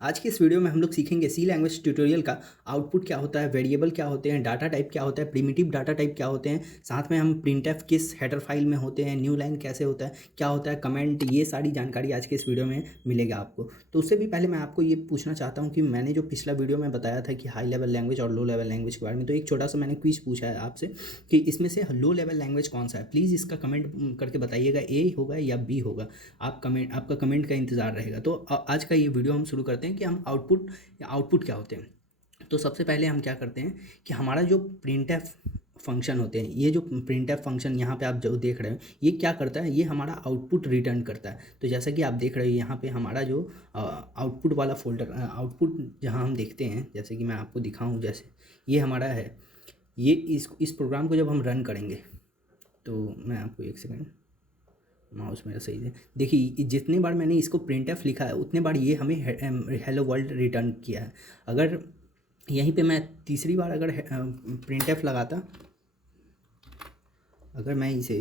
आज की इस वीडियो में हम लोग सीखेंगे सी लैंग्वेज ट्यूटोरियल का आउटपुट क्या होता है, वेरिएबल क्या होते हैं, डाटा टाइप क्या होता है, प्रिमिटिव डाटा टाइप क्या होते हैं, साथ में हम प्रिंटफ किस हेडर फाइल में होते हैं, न्यू लाइन कैसे होता है, क्या होता है कमेंट, ये सारी जानकारी आज के इस वीडियो में मिलेगा आपको। तो उससे भी पहले मैं आपको ये पूछना चाहता हूँ कि मैंने जो पिछला वीडियो में बताया था कि हाई लेवल लैंग्वेज और लो लेवल लैंग्वेज के बारे में, तो एक छोटा सा मैंने क्विज पूछा है आपसे कि इसमें से लो लेवल लैंग्वेज कौन सा है। प्लीज़ इसका कमेंट करके बताइएगा, ए होगा या बी होगा। आपका कमेंट का इंतज़ार रहेगा। तो आज का ये वीडियो हम शुरू करते हैं कि हम आउटपुट क्या होते हैं। तो सबसे पहले हम क्या करते हैं कि हमारा जो प्रिंटफ फंक्शन होते हैं, ये जो प्रिंटफ फंक्शन यहाँ पे आप जो देख रहे हो, ये क्या करता है, ये हमारा आउटपुट रिटर्न करता है। तो जैसा कि आप देख रहे हो यहाँ पे हमारा जो आउटपुट वाला फोल्डर, आउटपुट जहाँ हम देखते हैं, जैसे कि मैं आपको दिखाऊँ, जैसे ये हमारा है, ये इस प्रोग्राम को जब हम रन करेंगे, तो मैं आपको एक सेकेंड, माउस मेरा सही है, देखिए जितने बार मैंने इसको प्रिंटफ लिखा है उतने बार ये हमें हेलो वर्ल्ड रिटर्न किया है। अगर यहीं पे मैं तीसरी बार अगर प्रिंटफ लगाता, अगर मैं इसे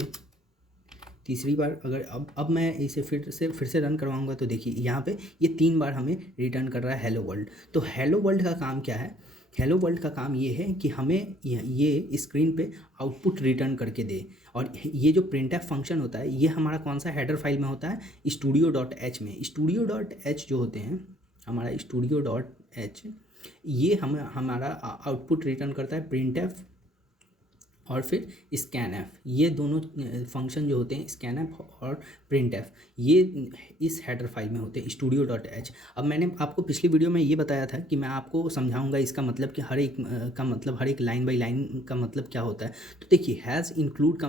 तीसरी बार अगर अब मैं इसे फिर से रन करवाऊंगा, तो देखिए यहाँ पे ये 3 बार हमें रिटर्न कर रहा है हेलो वर्ल्ड। तो हेलो वर्ल्ड का काम क्या है? हेलो वर्ल्ड का काम ये है कि हमें ये स्क्रीन पे आउटपुट रिटर्न करके दे। और ये जो प्रिंटफ फंक्शन होता है, ये हमारा कौन सा हेडर फाइल में होता है? studio.h में। studio.h जो होते हैं, हमारा studio.h, ये हमारा आउटपुट रिटर्न करता है प्रिंटफ और फिर स्कैनएफ। ये दोनों फंक्शन जो होते हैं, स्कैनएफ और प्रिंटएफ, ये इस हेडर फाइल में होते हैं studio.h। अब मैंने आपको पिछली वीडियो में ये बताया था कि मैं आपको समझाऊंगा इसका मतलब कि हर एक लाइन बाय लाइन का मतलब क्या होता है। तो देखिए, हैज़ इंक्लूड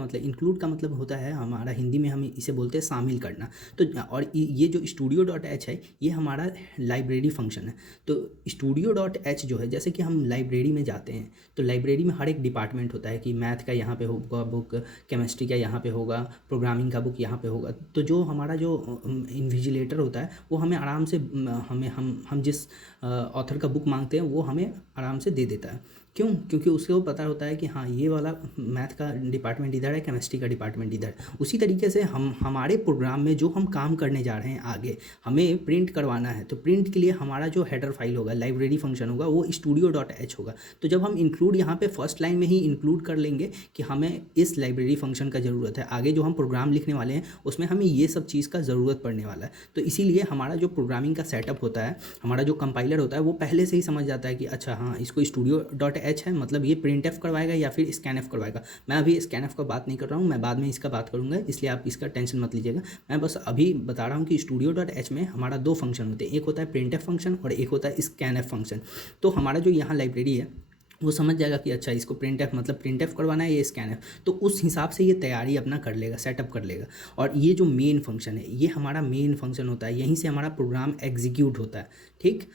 का मतलब होता है, हमारा हिंदी में हम इसे बोलते हैं शामिल करना। तो और ये जो studio.h है, ये हमारा लाइब्रेरी फंक्शन है। तो studio.h जो है, जैसे कि हम लाइब्रेरी में जाते हैं, तो लाइब्रेरी में हर एक डिपार्टमेंट होता है कि मैथ का यहाँ पे होगा बुक, केमिस्ट्री का यहाँ पे होगा, प्रोग्रामिंग का बुक यहाँ पे होगा। तो जो हमारा जो इन्विजिलेटर होता है, वो हमें आराम से हम जिस ऑथर का बुक मांगते हैं वो हमें आराम से दे देता है। क्यों? क्योंकि उसको पता होता है कि हाँ, ये वाला मैथ का डिपार्टमेंट इधर है, केमिस्ट्री का डिपार्टमेंट इधर। उसी तरीके से हमारे प्रोग्राम में जो हम काम करने जा रहे हैं आगे, हमें प्रिंट करवाना है, तो प्रिंट के लिए हमारा जो हेडर फाइल होगा, लाइब्रेरी फंक्शन होगा, वो studio.h होगा। तो जब हम इंक्लूड यहाँ पे फर्स्ट लाइन में ही इंक्लूड कर लेंगे कि हमें इस लाइब्रेरी फंक्शन का ज़रूरत है, आगे जो हम प्रोग्राम लिखने वाले हैं उसमें हमें ये सब चीज़ का ज़रूरत पड़ने वाला है। तो इसीलिए हमारा जो प्रोग्रामिंग का सेटअप होता है, हमारा जो कंपाइलर होता है, वो पहले से ही समझ जाता है कि अच्छा हाँ, इसको studio.h है, मतलब ये प्रिंटफ करवाएगा या फिर स्कैनएफ करवाएगा। मैं अभी स्कैनएफ का बात नहीं कर रहा हूँ, मैं बाद में इसका बात करूँगा, इसलिए आप इसका टेंशन मत लीजिएगा। मैं बस अभी बता रहा हूँ कि studio.h में हमारा 2 फंक्शन होते हैं, एक होता है प्रिंटफ फंक्शन और एक होता है स्कैनएफ फंक्शन। तो हमारा जो यहाँ लाइब्रेरी है, वो समझ जाएगा कि अच्छा, इसको प्रिंटफ मतलब प्रिंटफ करवाना है, ये स्कैनएफ, तो उस हिसाब से ये तैयारी अपना कर लेगा, सेटअप कर लेगा। और ये जो मेन फंक्शन है, ये हमारा मेन फंक्शन होता है, यहीं से हमारा प्रोग्राम एग्जीक्यूट होता है। ठीक,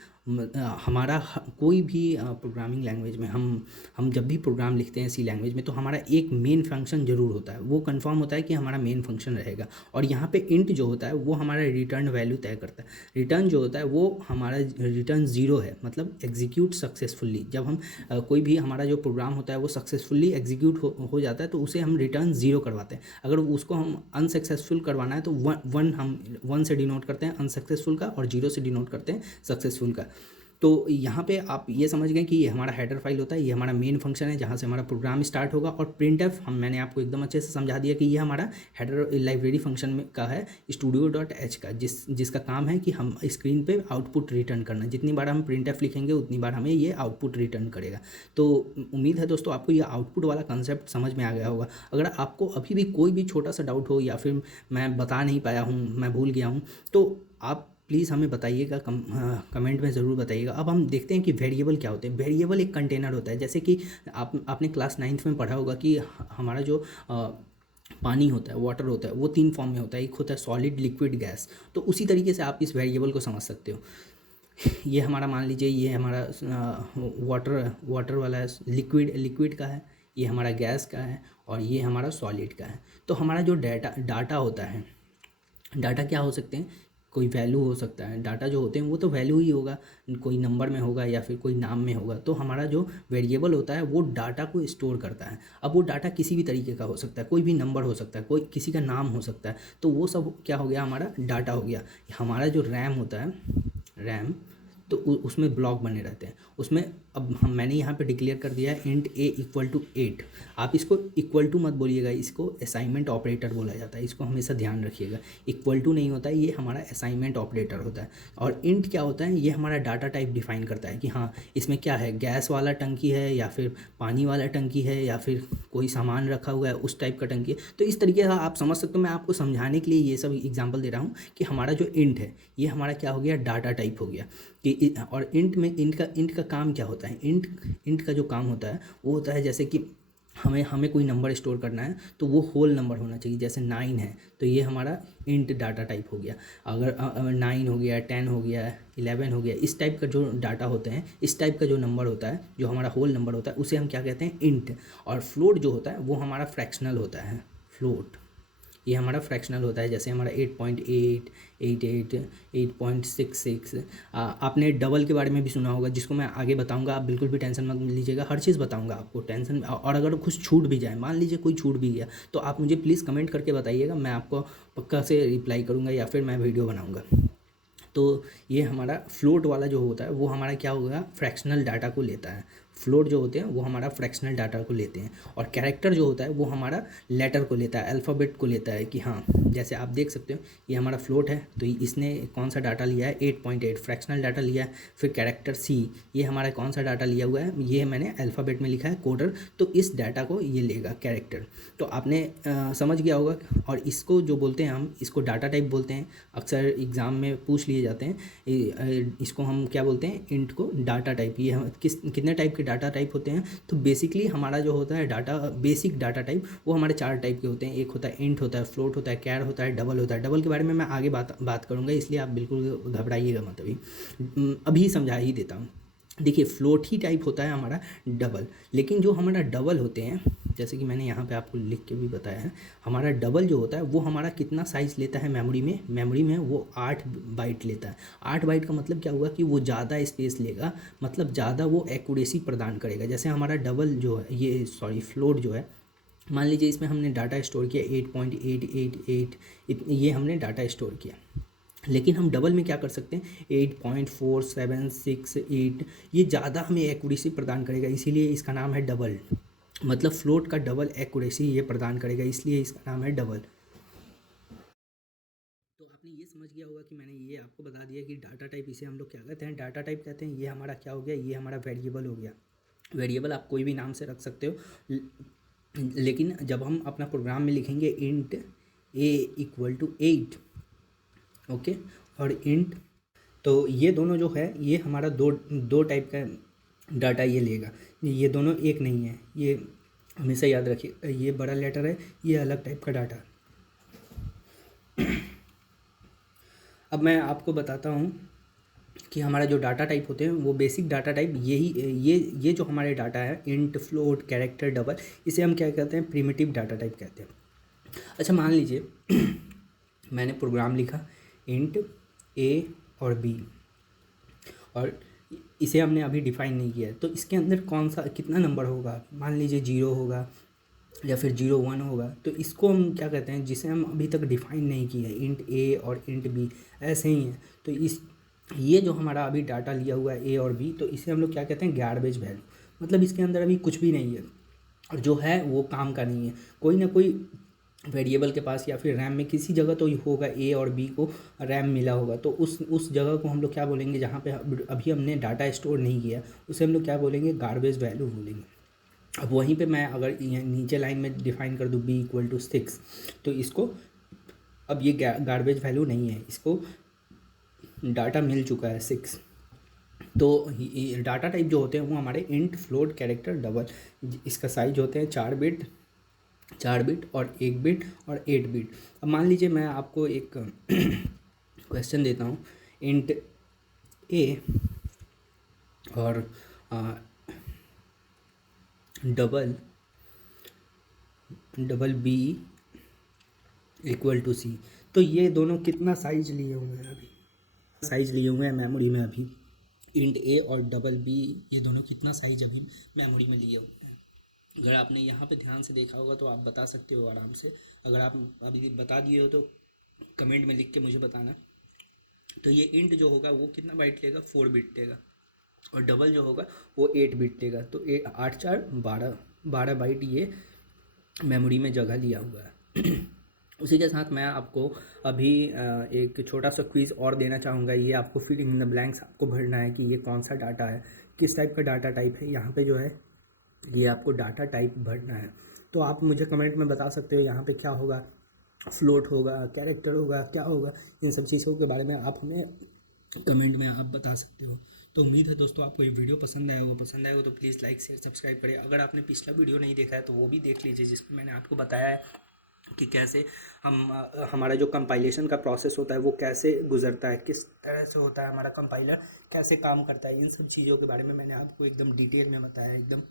हमारा कोई भी प्रोग्रामिंग लैंग्वेज में हम जब भी प्रोग्राम लिखते हैं सी लैंग्वेज में, तो हमारा एक मेन फंक्शन ज़रूर होता है, वो कंफर्म होता है कि हमारा मेन फंक्शन रहेगा। और यहाँ पे इंट जो होता है, वो हमारा रिटर्न वैल्यू तय करता है। रिटर्न जो होता है वो हमारा रिटर्न 0 है, मतलब एग्जीक्यूट सक्सेसफुल्ली। जब हम कोई भी हमारा जो प्रोग्राम होता है वो सक्सेसफुली एग्जीक्यूट हो जाता है, तो उसे हम रिटर्न 0 करवाते हैं। अगर उसको हम अनसक्सेसफुल करवाना है, तो हम 1 से डिनोट करते हैं अनसक्सेसफुल का, और 0 से डिनोट करते हैं सक्सेसफुल का। तो यहाँ पे आप ये समझ गए कि ये हमारा हेडर फाइल होता है, ये हमारा मेन फंक्शन है जहाँ से हमारा प्रोग्राम स्टार्ट होगा। और प्रिंटफ मैंने आपको एकदम अच्छे से समझा दिया कि ये हमारा हेडर लाइब्रेरी फंक्शन में का है, studio.h का, जिसका काम है कि हम स्क्रीन पे आउटपुट रिटर्न करना। जितनी बार हम प्रिंटफ लिखेंगे उतनी बार हमें ये आउटपुट रिटर्न करेगा। तो उम्मीद है दोस्तों आपको ये आउटपुट वाला कंसेप्ट समझ में आ गया होगा। अगर आपको अभी भी कोई भी छोटा सा डाउट हो, या फिर मैं बता नहीं पाया हूँ, मैं भूल गया हूँ, तो आप प्लीज़ हमें बताइएगा, कमेंट में ज़रूर बताइएगा। अब हम देखते हैं कि वेरिएबल क्या होते हैं। वेरिएबल एक कंटेनर होता है, जैसे कि आपने क्लास 9th में पढ़ा होगा कि हमारा जो पानी होता है, वाटर होता है, वो 3 फॉर्म में होता है, एक होता है सॉलिड, लिक्विड, गैस। तो उसी तरीके से आप इस वेरिएबल को समझ सकते हो। ये हमारा मान लीजिए, ये हमारा वाटर वाला है, लिक्विड का है, ये हमारा गैस का है, और ये हमारा सॉलिड का है। तो हमारा जो डाटा होता है, डाटा क्या हो सकते हैं? कोई वैल्यू हो सकता है। डाटा जो होते हैं वो तो वैल्यू ही होगा, कोई नंबर में होगा या फिर कोई नाम में होगा। तो हमारा जो वेरिएबल होता है वो डाटा को स्टोर करता है। अब वो डाटा किसी भी तरीके का हो सकता है, कोई भी नंबर हो सकता है, कोई किसी का नाम हो सकता है। तो वो सब क्या हो गया? हमारा डाटा हो गया। हमारा जो रैम होता है, रैम, तो उसमें ब्लॉक बने रहते हैं उसमें। अब मैंने यहाँ पे डिक्लेयर कर दिया है इंट ए इक्वल टू 8। आप इसको इक्वल टू मत बोलिएगा, इसको असाइनमेंट ऑपरेटर बोला जाता है, इसको हमेशा ध्यान रखिएगा। इक्वल टू नहीं होता है, ये हमारा असाइनमेंट ऑपरेटर होता है। और इंट क्या होता है, ये हमारा डाटा टाइप डिफाइन करता है कि हाँ इसमें क्या है, गैस वाला टंकी है या फिर पानी वाला टंकी है या फिर कोई सामान रखा हुआ है उस टाइप का टंकी है। तो इस तरीके से आप समझ सकते हो, मैं आपको समझाने के लिए ये सब एग्जांपल दे रहा हूँ कि हमारा जो इंट है ये हमारा क्या हो गया, डाटा टाइप हो गया कि। और इंट में इंट का काम क्या होता है, इंट का जो काम होता है वो होता है जैसे कि हमें कोई नंबर स्टोर करना है तो वो होल नंबर होना चाहिए। जैसे 9 है तो ये हमारा इंट डाटा टाइप हो गया। अगर 9 हो गया, 10 हो गया, 11 हो गया, इस टाइप का जो डाटा होते हैं, इस टाइप का जो नंबर होता है, जो हमारा होल नंबर होता है, उसे हम क्या कहते हैं, इंट। और फ्लोट जो होता है वो हमारा फ्रैक्शनल होता है। फ्लोट ये हमारा फ्रैक्शनल होता है। जैसे हमारा 8.8, 88, 8.66। आपने डबल के बारे में भी सुना होगा, जिसको मैं आगे बताऊंगा, आप बिल्कुल भी टेंशन मत लीजिएगा, हर चीज़ बताऊंगा आपको, टेंशन। और अगर कुछ छूट भी जाए, मान लीजिए कोई छूट भी गया, तो आप मुझे प्लीज़ कमेंट करके बताइएगा, मैं आपको पक्का से रिप्लाई करूँगा या फिर मैं वीडियो बनाऊँगा। तो ये हमारा फ्लोट वाला जो होता है वो हमारा क्या होगा, फ्रैक्शनल डाटा को लेता है। फ्लोट जो होते हैं वो हमारा फ्रैक्शनल डाटा को लेते हैं। और कैरेक्टर जो होता है वो हमारा लेटर को लेता है, अल्फ़ाबेट को लेता है कि हाँ, जैसे आप देख सकते हो ये हमारा फ्लोट है तो इसने कौन सा डाटा लिया है, 8.8 फ्रैक्शनल डाटा लिया है। फिर कैरेक्टर सी, ये हमारा कौन सा डाटा लिया हुआ है, ये मैंने अल्फ़ाबेट में लिखा है कोडर, तो इस डाटा को ये लेगा कैरेक्टर। तो आपने समझ गया होगा। और इसको जो बोलते हैं हम, इसको डाटा टाइप बोलते हैं, अक्सर एग्ज़ाम में पूछ लिए जाते हैं। इसको हम क्या बोलते हैं, इंट को डाटा टाइप। ये हम कितने टाइप के डाटा टाइप होते हैं, तो बेसिकली हमारा जो होता है डाटा, बेसिक डाटा टाइप वो हमारे 4 टाइप के होते हैं। एक होता है इंट, होता है फ्लोट, होता है कैर, होता है डबल होता है। डबल के बारे में मैं आगे बात करूँगा, इसलिए आप बिल्कुल घबराइएगा मत, अभी समझा ही देता हूँ। देखिए फ्लोट ही टाइप होता है हमारा डबल, लेकिन जो हमारा डबल होते हैं, जैसे कि मैंने यहाँ पे आपको लिख के भी बताया है, हमारा डबल जो होता है वो हमारा कितना साइज़ लेता है मेमोरी में वो 8 बाइट लेता है। 8 बाइट का मतलब क्या हुआ कि वो ज़्यादा स्पेस लेगा, मतलब ज़्यादा वो एक्यूरेसी प्रदान करेगा। जैसे हमारा डबल जो है, ये सॉरी फ्लोट जो है, मान लीजिए इसमें हमने डाटा स्टोर किया 8.888, ये हमने डाटा स्टोर किया। लेकिन हम डबल में क्या कर सकते हैं, 8.4768, ये ज़्यादा हमें एक्यूरेसी प्रदान करेगा, इसीलिए इसका नाम है डबल। मतलब फ्लोट का डबल एक्यूरेसी ये प्रदान करेगा, इसलिए इसका नाम है डबल। तो आपने ये समझ गया होगा कि मैंने ये आपको बता दिया कि डाटा टाइप, इसे हम लोग क्या कहते हैं, डाटा टाइप कहते हैं। ये हमारा क्या हो गया, ये हमारा वेरिएबल हो गया। वेरिएबल आप कोई भी नाम से रख सकते हो, लेकिन जब हम अपना प्रोग्राम में लिखेंगे int a equal to 8, okay, और इंट, तो ये दोनों जो है ये हमारा दो टाइप का डाटा ये लेगा, ये दोनों एक नहीं है, ये हमेशा याद रखिए। ये बड़ा लेटर है, ये अलग टाइप का डाटा। अब मैं आपको बताता हूँ कि हमारा जो डाटा टाइप होते हैं वो बेसिक डाटा टाइप ये जो हमारे डाटा है, इंट, फ्लोट, कैरेक्टर, डबल, इसे हम क्या कहते हैं, प्रिमिटिव डाटा टाइप कहते हैं। अच्छा मान लीजिए मैंने प्रोग्राम लिखा इंट ए और बी, और इसे हमने अभी डिफ़ाइन नहीं किया है, तो इसके अंदर कौन सा कितना नंबर होगा, मान लीजिए 0 होगा या फिर 01 होगा, तो इसको हम क्या कहते हैं, जिसे हम अभी तक डिफ़ाइन नहीं किया है, इंट ए और इंट बी ऐसे ही है। तो ये जो हमारा अभी डाटा लिया हुआ है ए और बी, तो इसे हम लोग क्या कहते हैं, गार्बेज वैल्यू। मतलब इसके अंदर अभी कुछ भी नहीं है, और जो है वो काम का नहीं है। कोई ना कोई वेरिएबल के पास या फिर रैम में किसी जगह तो होगा, ए और बी को रैम मिला होगा, तो उस जगह को हम लोग क्या बोलेंगे, जहाँ पे अभी हमने डाटा स्टोर नहीं किया, उसे हम लोग क्या बोलेंगे, गार्बेज वैल्यू बोलेंगे। अब वहीं पे मैं अगर नीचे लाइन में डिफाइन कर दूँ बी इक्वल टू 6, तो इसको अब ये गार्बेज वैल्यू नहीं है, इसको डाटा मिल चुका है 6। तो डाटा टाइप जो होते हैं वो हमारे इंट, फ्लोट, कैरेक्टर, डबल, इसका साइज होते हैं 4 बिट और 1 बिट और 8 बिट। अब मान लीजिए मैं आपको एक क्वेश्चन देता हूँ, इंट ए और डबल बी इक्वल टू सी, तो ये दोनों कितना साइज लिए हुए हैं, अभी साइज लिए हुए हैं मेमोरी में, अभी इंट ए और डबल बी ये दोनों कितना साइज अभी मेमोरी में लिए हुए हैं। अगर आपने यहाँ पे ध्यान से देखा होगा तो आप बता सकते हो आराम से। अगर आप अभी बता दिए हो तो कमेंट में लिख के मुझे बताना। तो ये इंट जो होगा वो कितना बाइट लेगा, 4 बिट लेगा, और डबल जो होगा वो 8 बिट लेगा। तो 8 4 12, 12 बाइट ये मेमोरी में जगह लिया हुआ है। उसी के साथ मैं आपको अभी एक छोटा सा क्विज़ और देना चाहूँगा। ये आपको फिल इन द ब्लैंक्स आपको भरना है कि ये कौन सा डाटा है, किस टाइप का डाटा टाइप है। यहाँ पे जो है ये आपको डाटा टाइप भरना है। तो आप मुझे कमेंट में बता सकते हो यहाँ पे क्या होगा, फ्लोट होगा, कैरेक्टर होगा, क्या होगा। इन सब चीज़ों के बारे में आप हमें कमेंट में आप बता सकते हो। तो उम्मीद है दोस्तों आपको ये वीडियो पसंद आया होगा। पसंद आएगा तो प्लीज़ लाइक शेयर सब्सक्राइब करें। अगर आपने पिछला वीडियो नहीं देखा है तो वो भी देख लीजिए, जिसमें मैंने आपको बताया है कि कैसे हम हमारा जो कंपाइलेशन का प्रोसेस होता है वो कैसे गुजरता है, किस तरह से होता है, हमारा कंपाइलर कैसे काम करता है। इन सब चीज़ों के बारे में मैंने आपको एकदम डिटेल में बताया, एकदम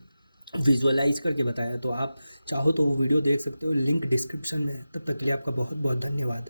विजुअलाइज करके बताया। तो आप चाहो तो वो वीडियो देख सकते हो, लिंक डिस्क्रिप्शन में है। तब तक के लिए आपका बहुत बहुत धन्यवाद।